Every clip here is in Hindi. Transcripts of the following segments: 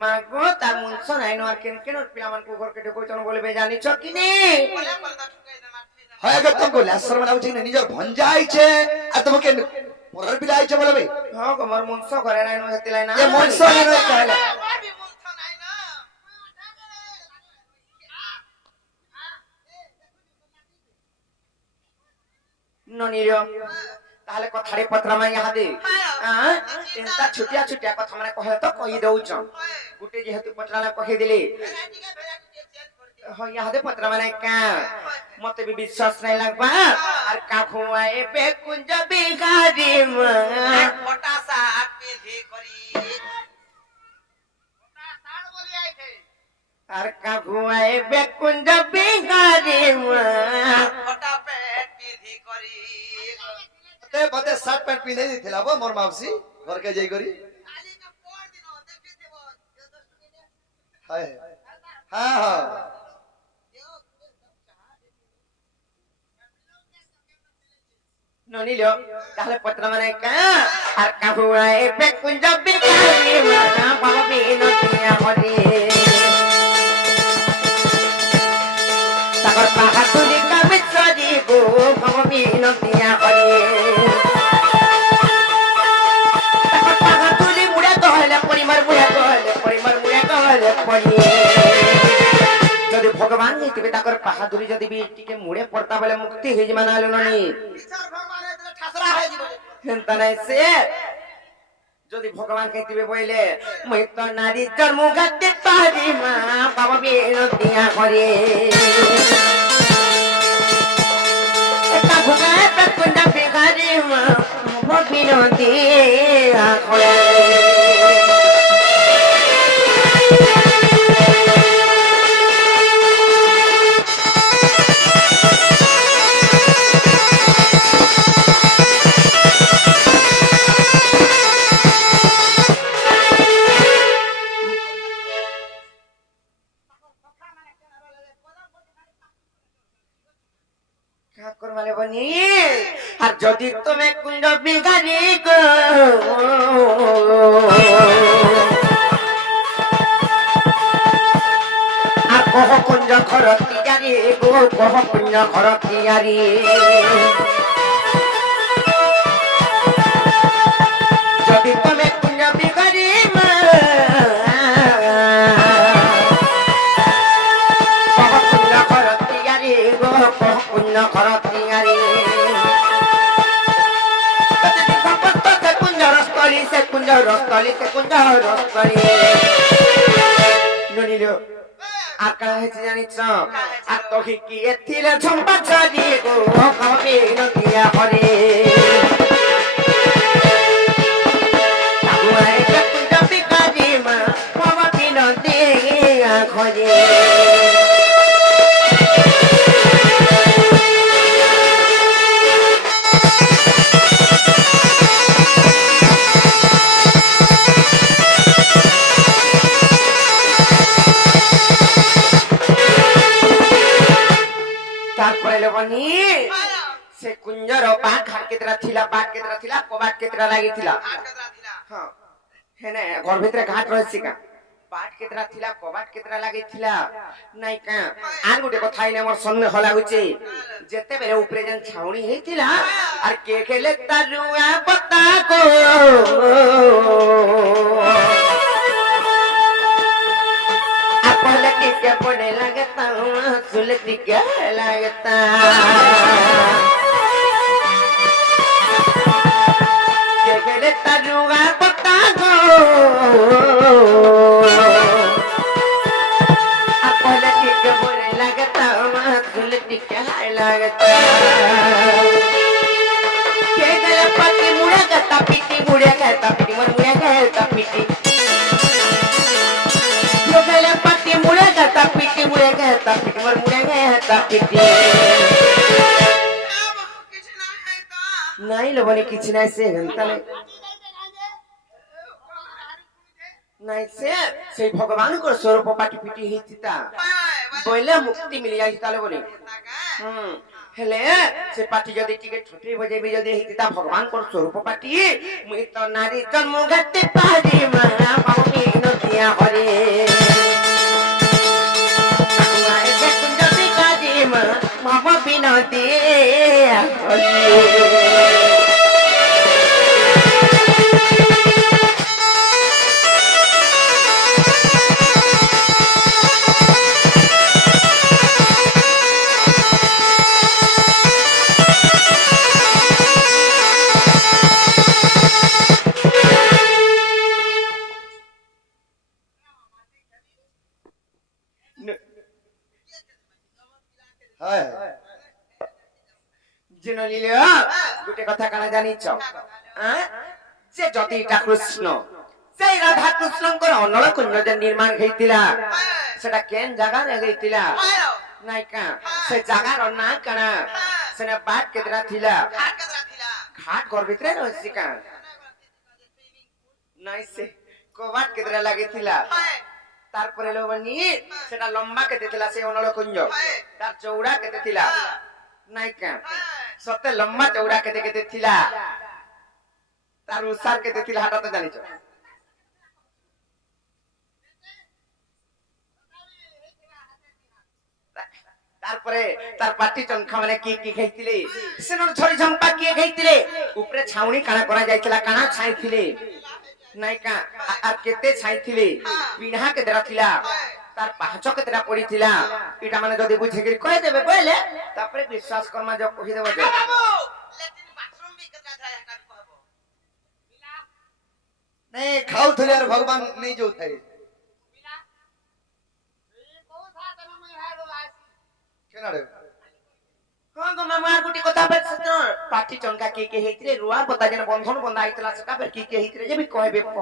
মাগো তার মুনছ নাই নো আর কেন কেন পিলামানকু ঘরকে ঢুকৌছন বলবে জানিছ কি নে হয় আগে তোমাকে লাসর মানে হচ্ছে নিজের ভঞ্জা আইছে আর তোমাকে পরের পিলা আইছে বলবে হ্যাঁ আমার মুনছ ঘরে নাই নো হেতিলাই না এ মনস নয় তাহলে ননির তাহলে কথারে পত্রামা ইহাদে এন্তা ছুটিয়া ছুটিয়া কথা মানে কহে তো কই দউছ গুটে যেহেতু পত্রালা কহে দিলে হয় ইহাদে পত্রামা নাই কা মতে বি বিশ্বাস নাই লাগবা আর কাখুয়ায়ে বেকুঞ্জ বিগারি মা ফটা সাট পিধি করি ফটা সাট বলি আইছে আর কাখুয়ায়ে বেকুঞ্জ বিগারি মা ফটা পেট পিধি করি তে বতে শার্ট প্যান্ট পিনে দিছিলা গো মোর মাউসি ঘরকে যাই করি কালি কা পর দিন দেখি দেব হায় হ্যাঁ হ্যাঁ ননিল তাহলে পত্রামা নাই কা আর কাখুয়ায়ে বেকুঞ্জ বিগারি মা বাবা বিনতিয়া হরি তাকর পাহাতুলি কামিছরি গো বাবা বিনতিয়া হরি তাকর পাহাতুলি মুড়া কহলে পরিমার মুড়া কহলে পরি যদি ভগবান নিতিবে তাকর পাহাদুরি যদি বি টিকে মুড়ে পড়তা বলে মুক্তি হই যাবে না ননি বিচার ভগবান এতে ঠাসরা হয়ে যাব হেনতা নাই সে যদি ভগবান কইতিবে বইলে মই তো নারী জন্ম গাতে পারি মা বাবা বিনতিয়া করে এটা ভগবান প্রকুন্ড বিগারি মা বাবা বিনতিয়া করে ঠাকুর মালে বনি আর যদি তুমি কুঞ্জ বিগারি গো আর কহ কুঞ্জ ঘর তিয়ারি গো কহ কুঞ্জ ঘর তিয়ারি যদি তুমি কুঞ্জ বিগারি মা কহ কুঞ্জ ঘর তিয়ারি গো কহ কুঞ্জ ঘর তিয়ারি সে কুঞ্জ রস্তলি ননিল আর কাঁ হেছে জানিছ আর তোহি কি এথিলে ঝম্পা ছড়ি গো কবে নতিয়া হরে তাগুয়াই কুঞ্জ বিগারি মা বাবা বিনতিয়া খরে তারপরে লবনি সে কুঞ্জর বাঘ কেতরা থিলা কবাট কেতরা লাগিছিলা হ্যাঁ হেনে ঘর ভিতরে ঘাট রয়েছে কা বাট কেতরা থিলা কবাট কেতরা লাগিছিলা নাই কা আর গোটে কথা আইনে মোর সন্দেহ লাগুছে যেতে বেলে উপরে যেন ছাউনি হইছিলা আর কে খেলে তারুয়া পতা কো पहले टिके पड़े लगता सुलती क्या लगता के तरुआ पता गो पहले टिके पड़े लगता सुलती क्या लगता के गले पति मुड़े गता पिटी मर मुड़े गता पिटी मुड़े गता पिटी मर मुड़े गता पिटी नहीं लोगों ने किसी नहीं से घंटा नहीं से भगवान को स्वरूप पाटी पिटी ही थी ता बोले मुक्ति मिल जाए ताले बोले ହେଲେ ସେ ପାଟି ଯଦି ଟିକେ ଛୁଟି ବଜେଇବି ଯଦି ହେଇଥିଲା ଭଗବାନଙ୍କର ସ୍ୱରୂପ ପାଟି ମୁଇଁ ତ ନାରୀ ଜନ୍ମ ଗାତେ ପାରି ମାଆ ପାଉନି ନଦିଆ ହରେ ଆଏ ଦେଖୁନ୍ ଯଦି କାଜି ମା ମମ ବିନତି हाय ଜିନଲିଲ ଗୋଟେ କଥା କାଣା ଜାଣିଛ ଯେ ଯଦି ଏଟା କୃଷ୍ଣ ସେଇ ରାଧା କୃଷ୍ଣଙ୍କର ଅନଳ କୁଞ୍ଜ ଯେ ନିର୍ମାଣ ହେଇଥିଲା ସେଟା କେନ୍ ଜାଗାରେ ହେଇଥିଲା ନାଇକା ସେ ଜାଗାର ନାଁ କାଣା ସେନେ ବାଟ କେତେଟା ଥିଲା ଘାଟ ଘର ଭିତରେ ରହିଛି କା ନାଇଁ ସେ କବାଟ କେତେଟା ଲାଗିଥିଲା তারপরে লোবনি সেটা লম্বা কেতে ଥିଲା সেই অনল কুঞ্জ তার চৌড়া কেতে ଥିଲା নাইকা সতে লম্বা চৌড়া কেতে কেতে ଥିଲା তার উসার কেতে ଥିଲା হাটা তো জানিছ তারপরে তার পাটি চংখা মানে কি খাইতিলে সেনর ঝরি ঝম্পা কি খাইতিলে উপরে ছাউনি কানা করা যাইতিলা কানা ছাইতিলে নাইকা আর কেতে ছাইতিলে পিঢ়া কেতেরা থিলা তার পাঁচ কেতেরা পড়ি থিলা এটা মানে যদি বুঝে গিরি কই দেবে বলে তারপরে বিশ্বাস কর্মা যা কই দেব যে लेकिन बाथरूम भी कितना था हटा कहबो नहीं खाऊ थले यार भगवान नहीं जो थे केना रे हां गो मामार गुटी কথা বলছ তো পাটি চংকা কি হেইতিলে রুয়া পতা যেন বন্ধন বন্ধা আইতলা সেটা ফের কি হেইতিলে যে বি কইবে প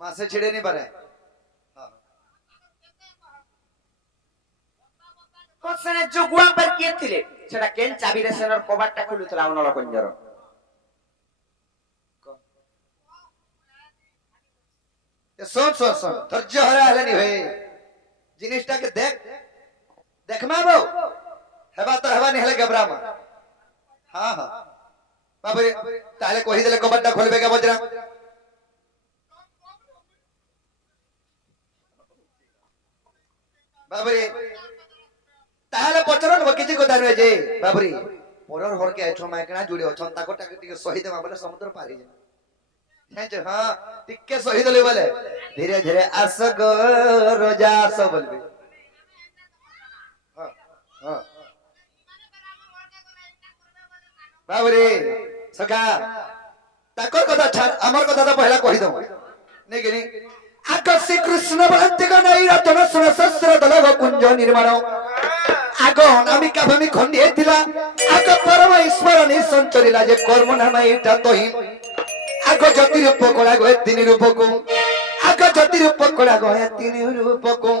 मां से छिड़े नहीं पारे কোসনে জুগুয়া পর কি থিলে সেটা কেন চাবি রে সেনর কবাটটা খুলুতলা অনল কুঞ্জর सुन सुन सुन धैर्य हरा हले नहीं होए जिनिसटा के देख देख मा बो हेबा तो हेबा नहीं हले गबरा मा हां हां बाबरे ताले कोही देले कबड्डा खोलबे के बजरा बाबरे ताले पचरन बकिजी को दारवे जे बाबरे मोरर घर के आइछो माइकना जुड़ी अछन ताको टाके टिके सही देमा बोले समुद्र पारी जे हाँ टिके सही दले बोले धीरे धीरे आस गो रोजा आस बोलबे हाँ हाँ बाबरे सखा ताकर कथा छाड़ अमर कथा तो पहला कहि दो नहीं कि नहीं आको श्री कृष्ण भक्ति को नहीं रचना सुन शस्त्र दलग कुंज निर्माण आगो अनामिका भूमि खंडी हेतिला आको परम ईश्वर नि संचरिला जे कर्म नाम एटा तोहि आगो ज्योति रूप कोला गए तीन रूप को आगो ज्योति रूप कोला गए तीन रूप को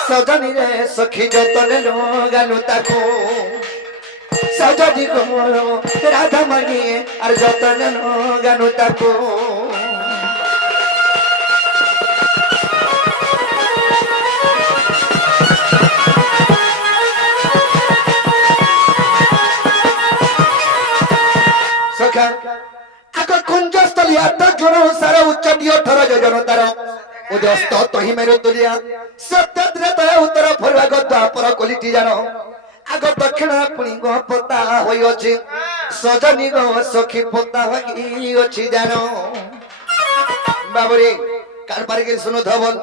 सजनी रे सखी जतन लो गानु ताको सजनी को राधा मणि और जतन लो गानु ताको सखा आको कुंजस्थली आठ जन सारा उच्चटी 18 जन तार उदस्त तही मेरु तुलिया सत्यद्र तय उत्तर फरवाग द्वापर कोलिटी जानो आगो दक्षिण पुणी गो पता होई अछि सजनी गो सखी पता होई अछि जानो बाबरे कारबारी के सुनो धवल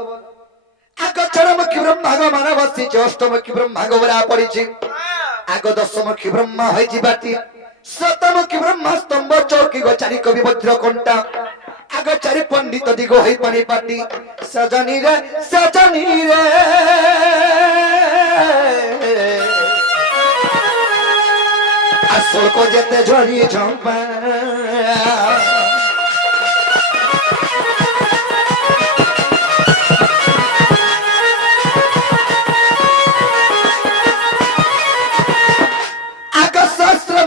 आगो चरमुखी ब्रह्मा गो मानवसी अष्टमुखी ब्रह्मा गो बरा पड़िछि आगो दशमुखी ब्रह्मा होई जिबाटी सतमुखी ब्रह्मा स्तंभ चौकी गो चारि कवि वज्र कंटा आगो चारि पंडित दिगो होई पानी पाटी सजनी रे आसल को जेते झरी झंपा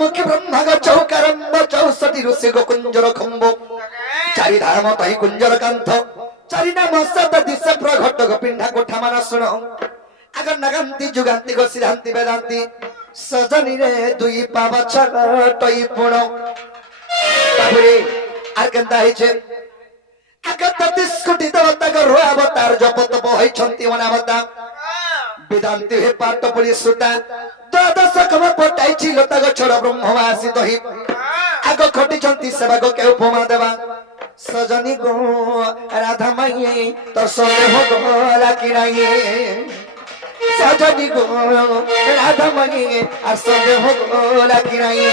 मुख्य ब्रह्मा गो चौकारंब 64 ऋषि गो कुंजर खंबो चारि धाम तहि कुंजर कांथ चारि नाम सत दिश प्रघट गो पिंढा कोठा मान सुनो आग अगर नगंती जुगंती को सिद्धांति वेदांती सजनी रे दुई पाव छटई पुण बाबुरे आर केनता हिचे अगर 33 कोटी देवता को रोया अवतार जपत बहै छंती अनावता वेदांती हे पाठ पढ़ी सुता द्वादश कम पटाई छी लता गछर ब्रह्मवासी दहि आग खटी छंती सेवा को के उपमा देवा सजनी गो राधा माई तो सोने हो गोला किराए सजनी गो राधा माई और सोने हो गोला किराए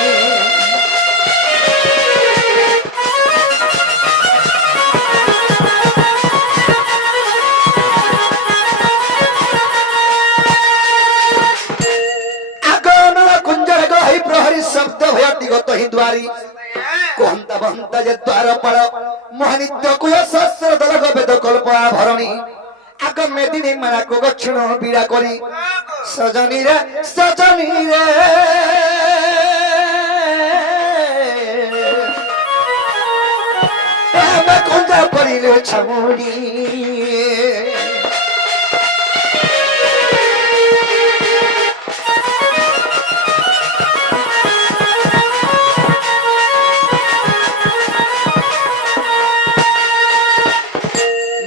प्रहरी शब्द भयति गत ही द्वारी कोहंता बहंता जे द्वार पड़ मोहनित्य कुल सहस्र दलग वेद कल्प भरणी आग मेदिनी मारा को गक्षण पीड़ा करी सजनी रे एमे कुंजा परिले छमुनी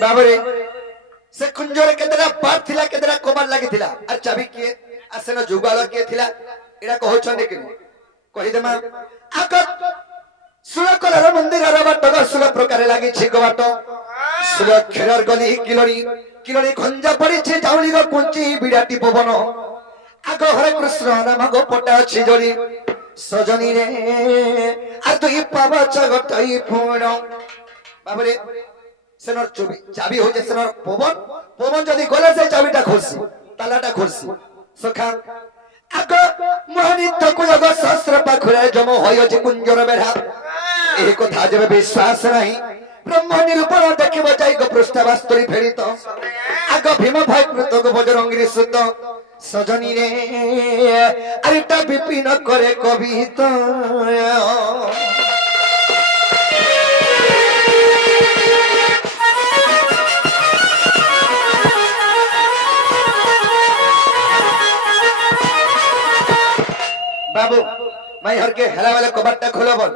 बाबरे से कुंजरे केतरा पार थिला केतरा कोमर लागि थिला आ चाबी के आसेन जुगाल के थिला एडा कहौ छने कि कहि देमा आकर सुलकलर मंदिर र बाट सुल प्रकार लागि छि गबाट सुल खेरर गली किलरी खंजा पड़ी छि जाउली गो कुंची बिराटी पवन आग हरे कृष्ण नाम गो पटा छि जड़ी सजनी रे आ तुई पावा चगटई फुण बाबरे सेनर चाबी हो जे सेनर पवन जदी गले से चाबीटा खोलसी तालाटा खोलसी सखा आग मोहनित्य कुलग सहस्र पाखुरे जम होय जे कुंजर बेढ़ा एही कथा जेबे विश्वास नाही ब्रह्म निरूपण देखिबो जाई गो पृष्ठवास्तरी फेरित आग भीम भाई कृतक बजरंगी सुत सजनी रे अरिटा विपिन करे कविता बाबू मैं हर के हेला वाले कबाटटा खोलो बोल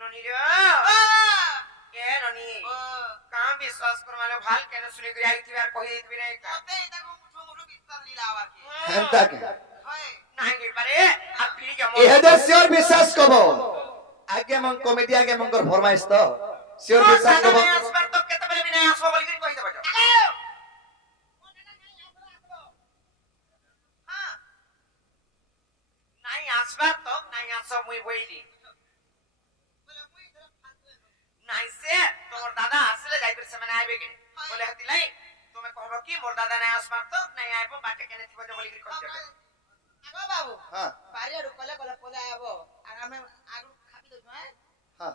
ननी रे के ननी काम विश्वास कर माने भाल केने सुनी करी आई थी यार कहि देबी नै का ओते ताको मुठो किस्सा लीला आवा के हेंता के होय नाही के पारे आ फिर के एहे दे श्योर विश्वास कबो आगे मन कॉमेडी आगे मन कर फरमाइश तो श्योर विश्वास कबो पर तो केते बेले भी नै आसो बोली कहि देबो आसबार तो नहीं आसो मुई बोइली नहीं से तोर दादा आसले जाई फिर से मैंने आइबे के बोले हती लाई तुम्हें कहबो कि मोर दादा नहीं आसबार तो नहीं आइबो बाटे केने थिबो जे बोली कहि देबे आगो बाबू हां पारिया कले कले पोला आबो आरामे आगु खाबी दो हैं हां